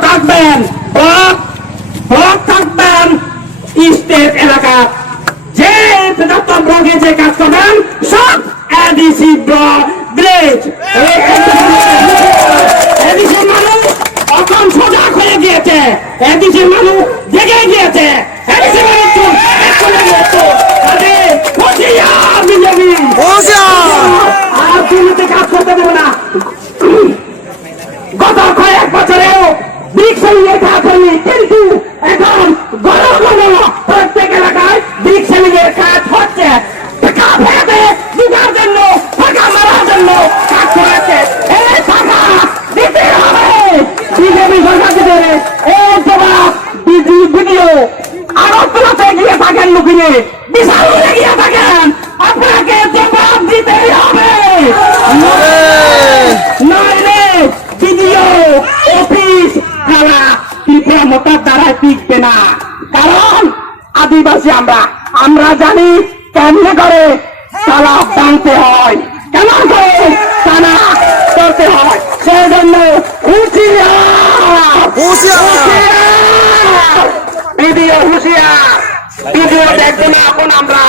থাকবেন block block থাকবেন state এলাকা যে যত ব্লকে যে কাজ করবেন সব এডিসি ব্লক ভিলেজ এডিসি মানুষ এখন সজাগ হয়ে গিয়েছে এডিসি মানুষ জেগে গিয়েছে এডিসি মানুষ আর দুর্নীতি কাজ করতে দেবে না গত কয়েক বছরেও ব্রিক্স নিয়ে কাজ হয়নি কিন্তু এখন ঘন ঘন প্রত্যেক এলাকায় ব্রিক্স নিয়ে কাজ হচ্ছে টাকা ফেলে দিবার জন্য টাকা মারার জন্য কাজ করেছে এই টাকা দিতে হবে বিজেপি সরকার দিতে এই জবাব ভিডিও আগরতলাতে গিয়ে থাকেন লুকিয়ে বিশাল গিয়ে থাকেন আপনাকে জবাব দিতেই হবে নইলে ভিডিও অফিস খেলা ত্রিপুরা মোটর দ্বারা টিকবে না কারণ আদিবাসী আমরা জানি কেমনে করে তালা টানতে হয় কেমন করে টানা করতে হয় সেই জন্য ভিডিও হুঁশিয়ার ভিডিও দেখবো না এখন আমরা